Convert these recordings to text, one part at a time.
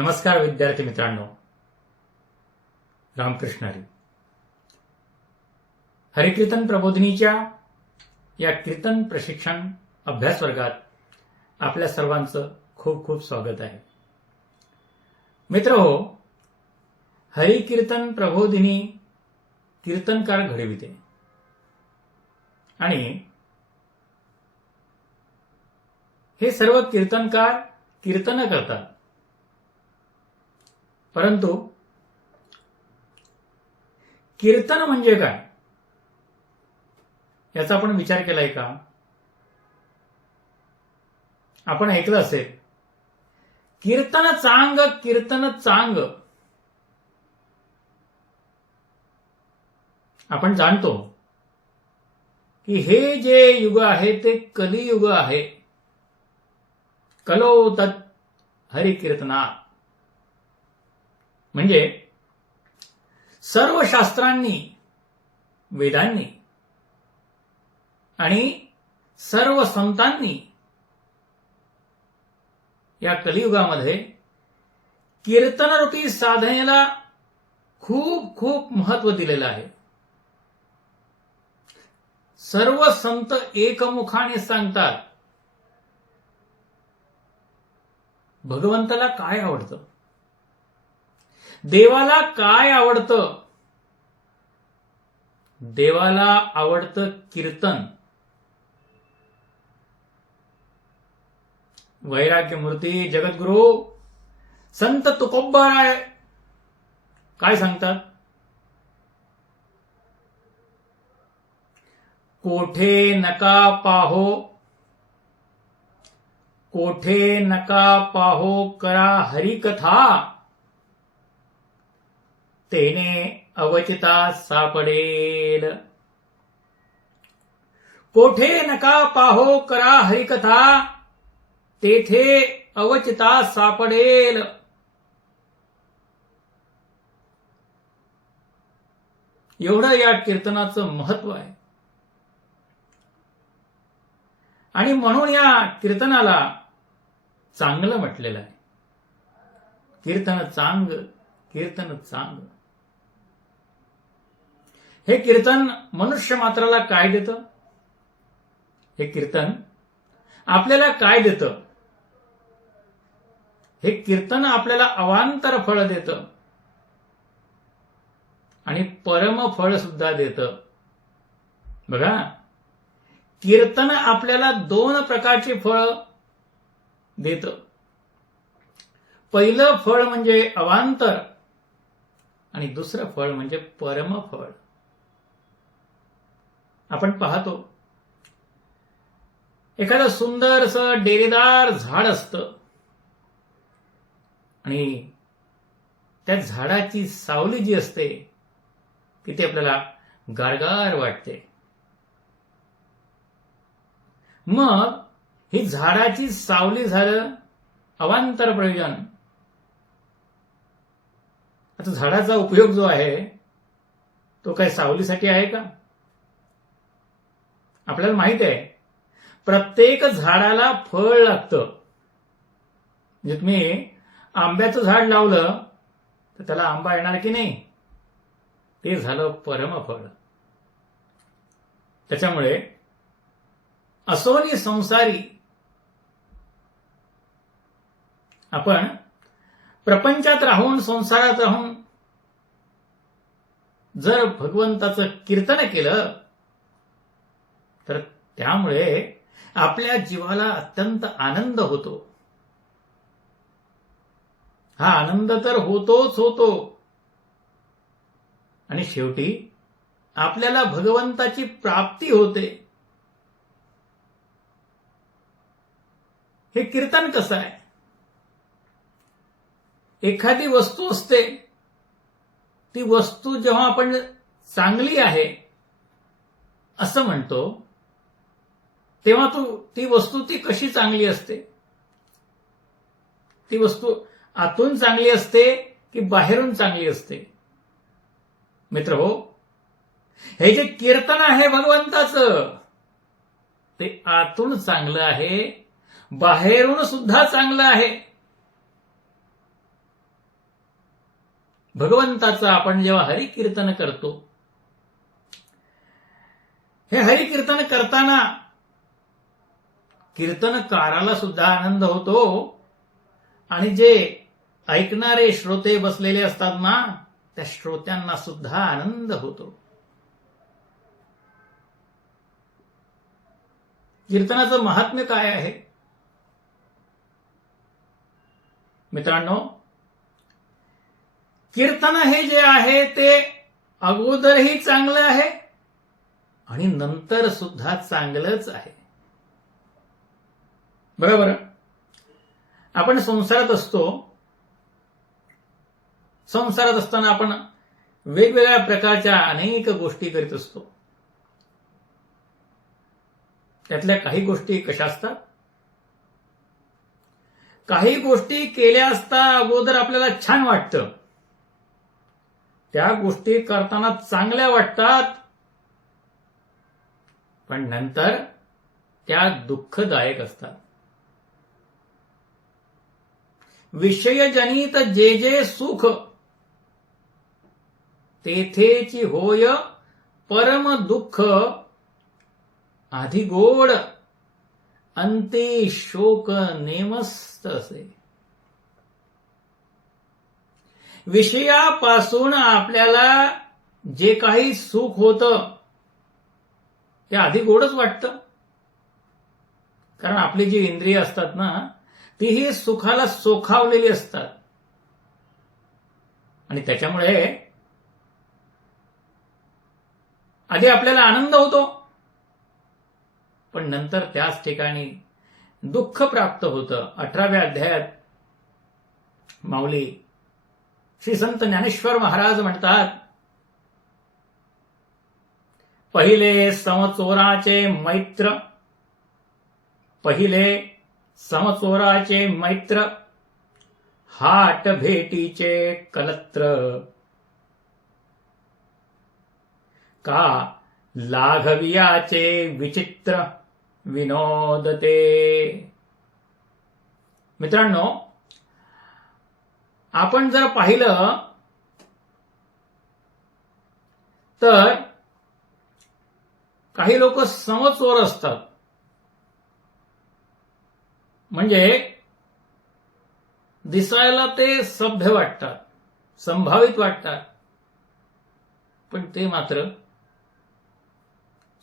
नमस्कार विद्यार्थी मित्रांनो. रामकृष्ण हरी हरिकीर्तन प्रबोधिनीच्या या कीर्तन प्रशिक्षण अभ्यास वर्गात आपल्या सर्वांचं खूप खूप स्वागत आहे. मित्र हो हरिकीर्तन प्रबोधिनी कीर्तनकार घडविते. आणि हे सर्व कीर्तनकार कीर्तन करतात. परंतु कीर्तन म्हणजे काय? याचा आपण विचार केलाय का? आपण ऐकलं असेल. कीर्तन चांग कीर्तन चांग. आपण जाणतो की हे जे युग आहे ते कलियुग आहे. कलो तत् हरिकीर्तना. म्हणजे सर्व शास्त्रांनी वेदांनी आणि सर्व संतांनी या कलियुगामध्ये कीर्तनरूपी साधनेला खूप खूप महत्त्व दिलेलं आहे. सर्व संत एकमुखाने सांगतात भगवंताला काय आवडतं? देवाला काय आवडतं? देवाला आवडतं कीर्तन. वैराग्य मूर्ती जगद्गुरु संत तुकोबाराय काय सांगतात? कोठे नका पाहो कोठे नका पाहो करा हरिकथा. तेने अवचिता सापडेल। कोठे नका पाहो करा हरिकथा तेथे अवचिता सापडेल। एवढं या कीर्तनाचं महत्त्व आहे. आणि म्हणून या कीर्तनाला चांगलं म्हटलेलं आहे. कीर्तन चांग कीर्तन चांग. हे कीर्तन मनुष्य मात्राला काय देतं? हे कीर्तन आपल्याला काय देतं? हे कीर्तन आपल्याला अवांतर फळ देतं. आणि परम फळ सुद्धा देतं. बघा. कीर्तन आपल्याला दोन प्रकारची फळ देतं. पहिलं फळ म्हणजे अवांतर आणि दुसरं फळ म्हणजे परम फळ. आपण पाहतो. एखादं सुंदरस डेरेदार झाड असतं. आणि त्या झाडाची सावली जी असते ती आपल्याला गारगार वाटते. मग ही झाडाची सावली झालं अवांतर प्रयोजन. आता झाडाचा उपयोग जो आहे तो काय सावलीसाठी आहे का? आपल्याला माहीत आहे. प्रत्येक झाडाला फळ लागतं. म्हणजे तुम्ही आंब्याचं झाड लावलं तर त्याला आंबा येणार की नाही? ते झालं परमफळ. त्याच्यामुळे असोनी संसारी आपण प्रपंचात राहून संसारात राहून जर भगवंताचं कीर्तन केलं तर त्यामुळे आपल्या जीवाला अत्यंत आनंद होतो. हा आनंद तर होतोच होतो. आणि शेवटी आपल्याला भगवंताची प्राप्ती होते. हे कीर्तन कसं आहे? एखादी वस्तू असते. ती वस्तू जेव्हा आपण चांगली आहे असं म्हणतो तेव्हा तू ती वस्तू ती कशी चांगली असते? ती वस्तू आतून चांगली असते की बाहेरून चांगली असते? मित्र हो हे जे कीर्तन आहे भगवंताचं ते आतून चांगलं आहे बाहेरून सुद्धा चांगलं आहे. भगवंताचं आपण जेव्हा हरिकीर्तन करतो हे हरिकीर्तन करताना कीर्तनकाराला सुद्धा आनंद होतो. आणि जे ऐकणारे श्रोते बसलेले असतात ना त्या श्रोत्यांना सुद्धा आनंद होतो. कीर्तनाचं महात्म्य काय आहे? मित्रांनो कीर्तन हे जे आहे ते अगोदरही चांगलं आहे आणि नंतर सुद्धा चांगलंच आहे. बरोबर? आपण संसारात असतो. संसारात असताना आपण वेगवेगळ्या प्रकारच्या अनेक गोष्टी करीत असतो. त्यातल्या काही गोष्टी कशा असतात? काही गोष्टी केल्या असता अगोदर आपल्याला छान वाटतं. त्या गोष्टी करताना चांगल्या वाटतात. पण नंतर त्या दुःखदायक असतात. विषयजनित जे जे सुख तेथेची होय परम दुःख आधी गोड अंते शोक नेमस्त असे विषयापासून आपल्याला जे काही सुख होत ते आधी गोडच वाटतं. कारण आपली जी इंद्रिय असतात ना तीही सुखाला सोखावलेली असतात. आणि त्याच्यामुळे आधी आपल्याला आनंद होतो पण नंतर त्याच ठिकाणी दुःख प्राप्त होतं. अठराव्या अध्यायात माऊली श्री संत ज्ञानेश्वर महाराज म्हणतात पहिले समचोराचे मैत्र पहिले समसोराचे मैत्र हाट भेटीचे कलत्र. का लाघवियाचे विचित्र विनोदते मित्रांनो आपण जर पाहिलं तर काही लोक समचोर असतात. म्हणजे दिसायला ते सभ्य वाटतात संभावित वाटतात. पण ते मात्र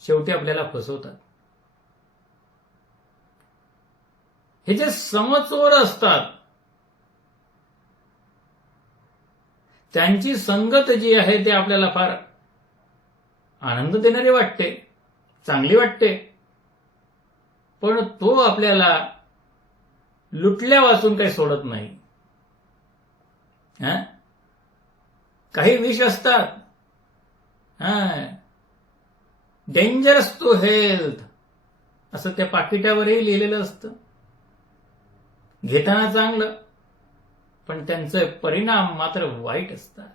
शेवटी आपल्याला फसवतात. हे जे समचोर असतात त्यांची संगत जी आहे ते आपल्याला फार आनंद देणारी वाटते चांगली वाटते. पण तो आपल्याला लुटल्या वाचून काही सोडत नाही. काही विष असतात. डेंजरस टू हेल्थ असं त्या पाकिटावरही लिहिलेलं असतं. घेताना चांगलं पण त्यांचे परिणाम मात्र वाईट असतात.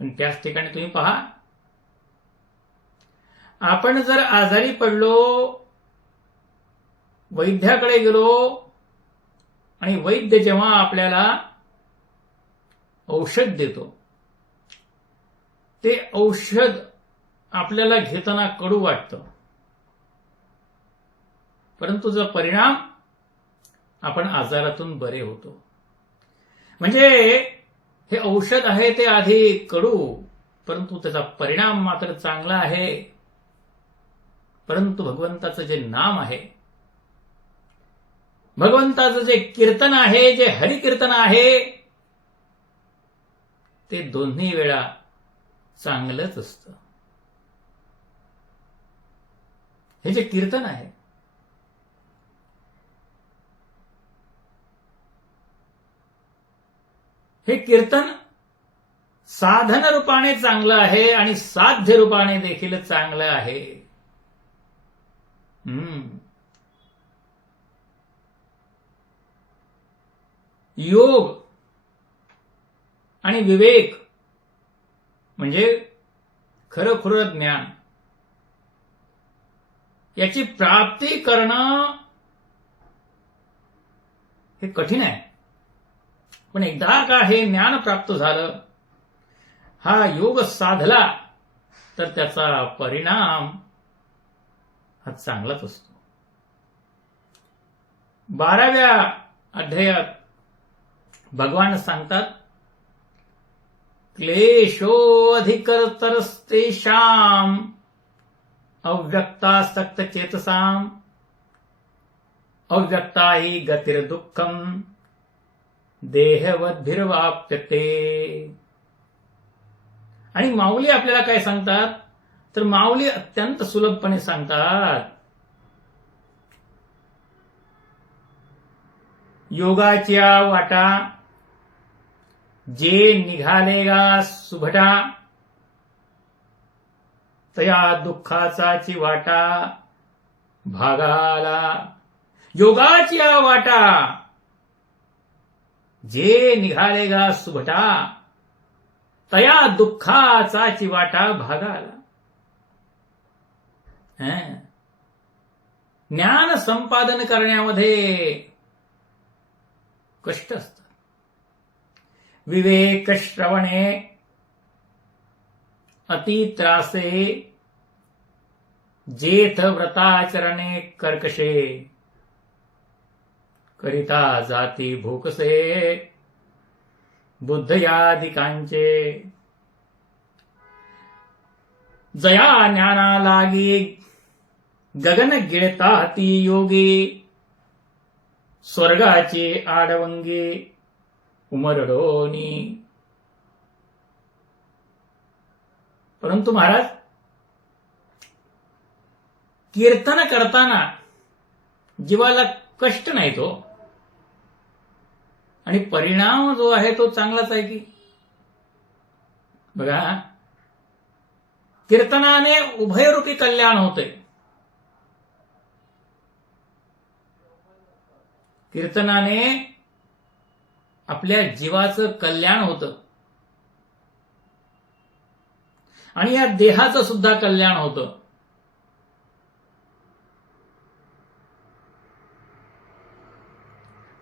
पण त्याच ठिकाणी तुम्ही पहा. आपण जर आजारी पडलो वैद्याकडे गेलो आणि वैद्य जेव्हा आपल्याला औषध देतो ते औषध आपल्याला घेताना कडू वाटतं. परंतु जो परिणाम आपण आजारातून बरे होतो. म्हणजे हे औषध आहे ते आधी कडू परंतु त्याचा परिणाम मात्र चांगला आहे. परंतु भगवंताचं जे नाम आहे भगवंताचं जे कीर्तन आहे जे हरिकीर्तन आहे ते दोन्ही वेळा चांगलंच असतं हे जे कीर्तन आहे हे कीर्तन साधन रूपाने चांगलं आहे आणि साध्य रूपाने देखील चांगलं आहे हम्म. योग आणि विवेक म्हणजे खरं खुरं ज्ञान. याची प्राप्ती करणं हे कठीण आहे. पण एकदा का हे ज्ञान प्राप्त झालं हा योग साधला तर त्याचा परिणाम हा चांगलाच असतो. बाराव्या अध्यायात भगवान सांगतात क्लेशोऽधिकतरस्तेषाम् अव्यक्तासक्त चेतसाम अव्यक्ता हि गतिर्दुःखम देहवद्भिर्वाप्यते। आणि माऊली आपल्याला काय सांगतात? तर माऊली अत्यंत सुलभपणे सांगतात योगाच्या वाटा जे निघालेगा सुभटा तया दुःखाचाची वाटा भागाला. योगाची वाटा जे निघालेगा सुभटा तया दुःखाचाची वाटा भागाला. ज्ञान संपादन करण्यामध्ये कष्ट असत. विवेक श्रवणे अतित्रासे जेथ व्रताचरणे कर्कशे। करिता जाती भूकसे बुद्धयादिकांचे। जया ज्ञाना लागी गगन गिळता ती योगी स्वर्गाचे आडवंगे। उमरडोनी. परंतु महाराज कीर्तन करताना जीवाला कष्ट नाही तो. आणि परिणाम जो आहे तो चांगलाच आहे की. बघा कीर्तनाने उभयरूपी कल्याण होते. कीर्तनाने आपल्या जीवाचं कल्याण होतं. आणि या देहाचं सुद्धा कल्याण होतं.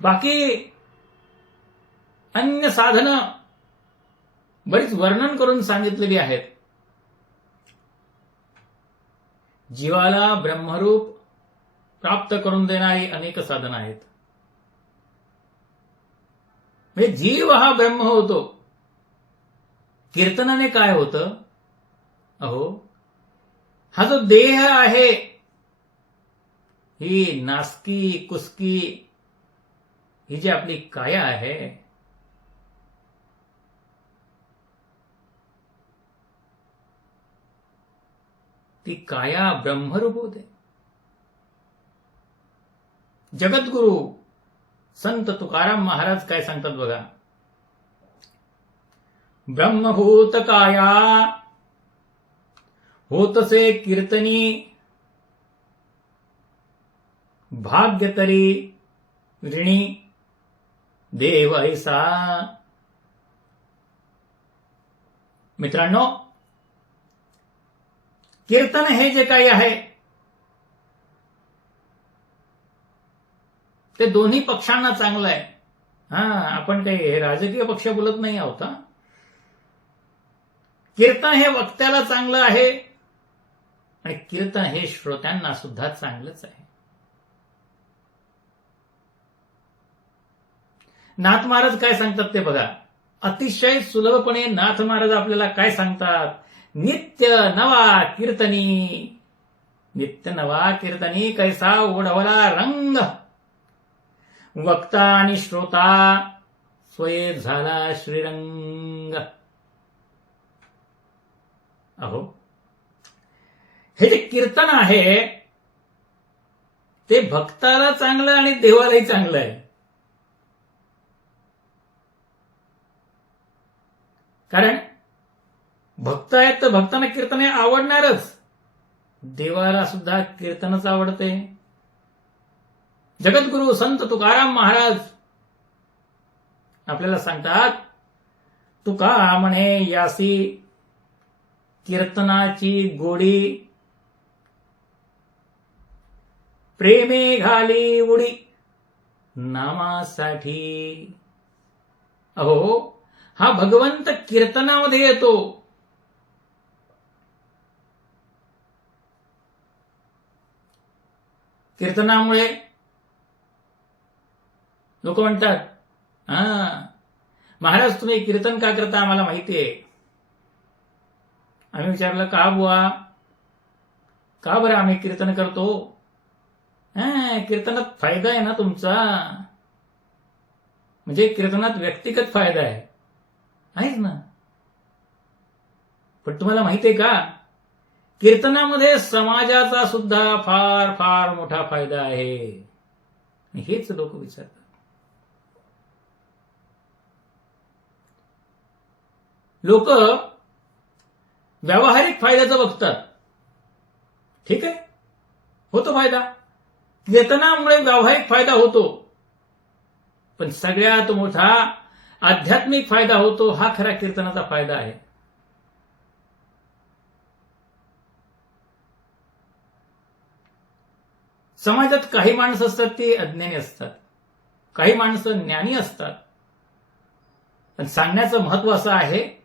बाकी अन्य साधनं बरीच वर्णन करून सांगितलेली आहेत. जीवाला ब्रह्मरूप प्राप्त करून देणारी अनेक साधनं आहेत. म्हणजे जीव हा ब्रह्म होतो. कीर्तनाने काय होतं? अहो हा जो देह आहे ही नासकी कुसकी ही जी आपली काया आहे ती काया ब्रह्मरूप होते. जगद्गुरु संत तुकाराम महाराज काय सांगतात बघा? ब्रह्मभूत काया होतसे कीर्तनी भाग्य तरी ऋणी देव ऐसा। मित्रांनो कीर्तन हे जे काही आहे ते दोन्ही पक्षांना चांगलं आहे. हा आपण काही राजकीय पक्ष बोलत नाही आहोत कीर्तन हे वक्त्याला चांगलं आहे आणि कीर्तन हे श्रोत्यांना सुद्धा चांगलंच आहे. नाथ महाराज काय सांगतात ते बघा. अतिशय सुलभपणे नाथ महाराज आपल्याला काय सांगतात? नित्य नवा कीर्तनी. नित्य नवा कीर्तनी कैसा ओढवला रंग. वक्ता आणि श्रोता स्वये झाला श्रीरंग. अहो हे जे कीर्तन आहे ते भक्ताला चांगलं आणि देवालाही चांगलं आहे. कारण भक्त आहेत तर भक्तांना कीर्तन हे आवडणारच. देवाला सुद्धा कीर्तनच आवडते. जगद्गुरु संत तुकाराम महाराज आपल्याला सांगतात तुका म्हणे यासी कीर्तनाची गोडी प्रेमे घाली उडी नामासाठी. अहो हा भगवंत कीर्तनामध्ये येतो. कीर्तनामुळे लोक म्हणतात हा महाराज तुम्ही कीर्तन का करता आम्हाला माहिती आहे आम्ही विचारलं का बुवा? का बरं आम्ही कीर्तन करतो? हा कीर्तनात फायदा आहे ना तुमचा? म्हणजे कीर्तनात व्यक्तिगत फायदा आहे. आहेच ना. पण तुम्हाला माहिती आहे का कीर्तनामध्ये समाजाचा सुद्धा फार फार मोठा फायदा आहे. हेच लोक विचारतात. लोक व्यावहारिक फायद्याचं बघतात. ठीक आहे? होतो फायदा. कीर्तनामुळे व्यावहारिक फायदा होतो. पण सगळ्यात मोठा आध्यात्मिक फायदा होतो हा खरा कीर्तनाचा फायदा आहे. समाजात काही माणसं असतात ती अज्ञानी असतात. काही माणसं ज्ञानी असतात. पण सांगण्याचं महत्त्व असं आहे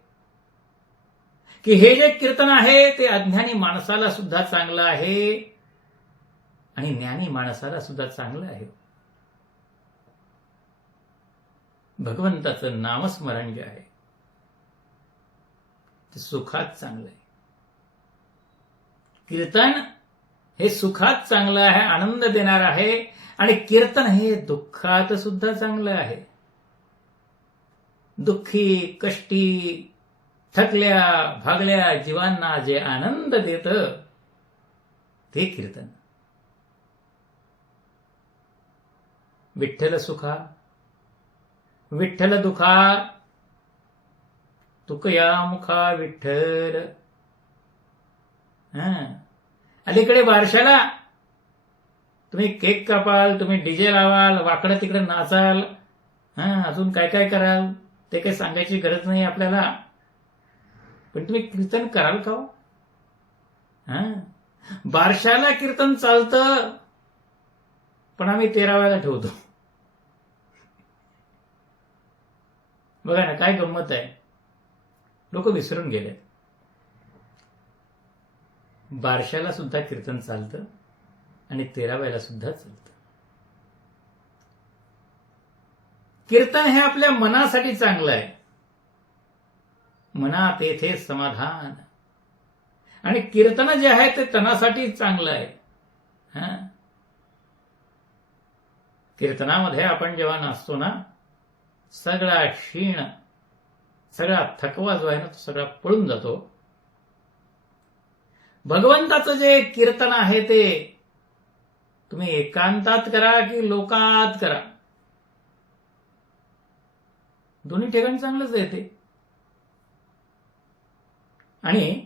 की हे जे कीर्तन आहे ते अज्ञानी माणसाला सुद्धा चांगलं आहे. आणि ज्ञानी माणसाला सुद्धा चांगलं आहे. भगवंताचं नामस्मरण जे आहे ते सुखात चांगलं आहे. कीर्तन हे सुखात चांगलं आहे आनंद देणार आहे. आणि कीर्तन हे दुःखात सुद्धा चांगलं आहे. दुःखी कष्टी थकल्या भागल्या जीवांना जे आनंद देत ते कीर्तन. विठ्ठल सुखा विठ्ठल दुखा तुकया मुखा विठ्ठल. अलीकडे बारशाला तुम्ही केक कापाल तुम्ही डीजे लावाल वाकडं तिकडे नाचाल हा अजून काय काय कराल ते काही सांगायची गरज नाही आपल्याला. पण तुम्ही कीर्तन कराल का हो? हा? बारशाला कीर्तन चालतं पण आम्ही तेराव्याला ठेवतो. बघा ना काय गंमत आहे. लोक विसरून गेले बारशाला सुद्धा कीर्तन चालतं आणि तेराव्याला सुद्धा चालतं. कीर्तन हे आपल्या मनासाठी चांगलं आहे. मनात येथे समाधान. आणि कीर्तन जे आहे ते तनासाठी चांगलं आहे. हा? कीर्तनामध्ये आपण जेव्हा नाचतो ना सगळा क्षीण सगळा थकवा जो आहे ना तो सगळा पळून जातो. भगवंताचं जे कीर्तन आहे ते तुम्ही एकांतात करा की लोकात करा. दोन्ही ठिकाणी चांगलंच आहे ते. आणि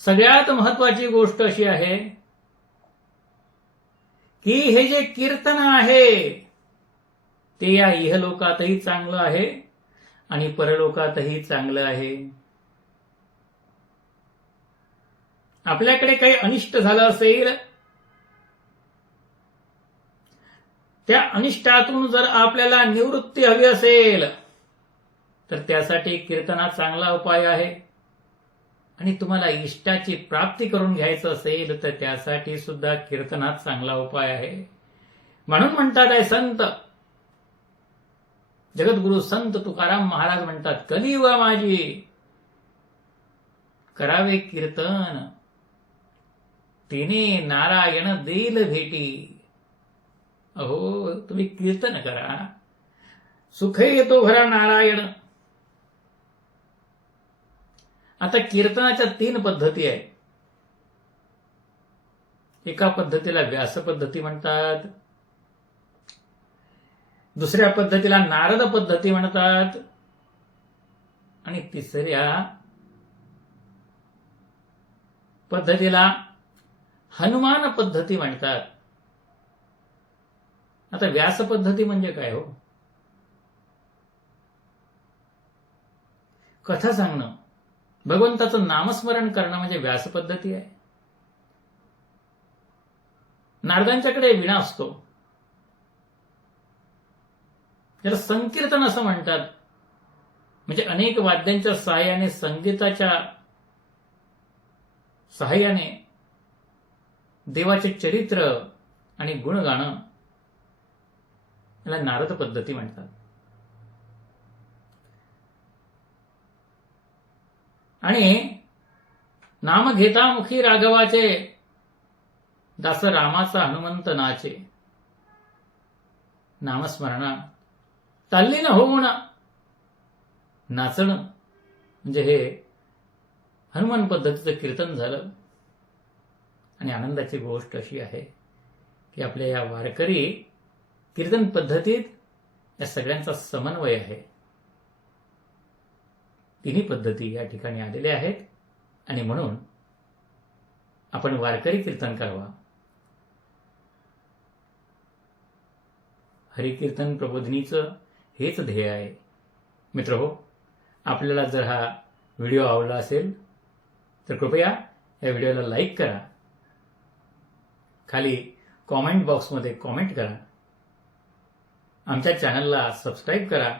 सगळ्यात महत्वाची गोष्ट अशी आहे की हे जे कीर्तन आहे ते या इहलोकातही चांगलं आहे आणि परलोकातही चांगलं आहे. आपल्याकडे काही अनिष्ट झालं असेल त्या अनिष्टातून जर आपल्याला निवृत्ती हवी असेल तर त्यासाठी कीर्तना चांगला उपाय आहे. आणि तुम्हाला इष्टाची प्राप्ती करून घ्यायचं असेल तर त्यासाठी सुद्धा कीर्तनात चांगला उपाय आहे. म्हणून म्हणतात आहे संत जगद्गुरु संत तुकाराम महाराज म्हणतात कधी व माझी करावे कीर्तन. तिने नारायण देईल भेटी. अहो तुम्ही कीर्तन करा. सुख येतो घरा नारायण. आता कीर्तनाच्या तीन पद्धती आहेत. एका पद्धतीला व्यास पद्धती म्हणतात. दुसऱ्या पद्धतीला नारद पद्धती म्हणतात. आणि तिसऱ्या पद्धतीला हनुमान पद्धती म्हणतात. आता व्यास पद्धती म्हणजे काय हो? कथा सांगणं. भगवंताचं नामस्मरण करणं म्हणजे व्यास पद्धती आहे. नारदांच्याकडे विणा असतो. ज्याला संकीर्तन असं म्हणतात. म्हणजे अनेक वाद्यांच्या सहाय्याने संगीताच्या सहाय्याने देवाचे चरित्र आणि गुण गाणं याला नारद पद्धती म्हणतात. आणि नाम घेता मुखी राघवाचे दास रामाचा हनुमंत नाचे नामस्मरणा तल्लीन होऊन नाचणं म्हणजे हे हनुमान पद्धतीचं कीर्तन झालं. आणि आनंदाची गोष्ट अशी आहे की आपल्या या वारकरी कीर्तन पद्धतीत या सगळ्यांचा समन्वय आहे. तिन्ही पद्धती या ठिकाणी आलेल्या आहेत. आणि म्हणून आपण वारकरी कीर्तन करावा. हरिकीर्तन प्रबोधिनीचं हेच ध्येय आहे. मित्र हो आपल्याला जर हा व्हिडिओ आवडला असेल तर कृपया या व्हिडिओला लाईक करा. खाली कॉमेंट बॉक्समध्ये कॉमेंट करा. आमच्या चॅनलला सबस्क्राईब करा.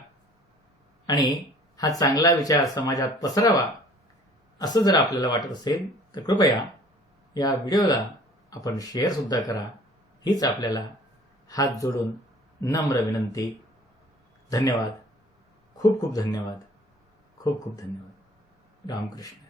आणि हा चांगला विचार समाजात पसरावा असं जर आपल्याला वाटत असेल तर कृपया या व्हिडिओला आपण शेअरसुद्धा करा. हीच आपल्याला हात जोडून नम्र विनंती. धन्यवाद. खूप खूप धन्यवाद. खूप खूप धन्यवाद. रामकृष्ण.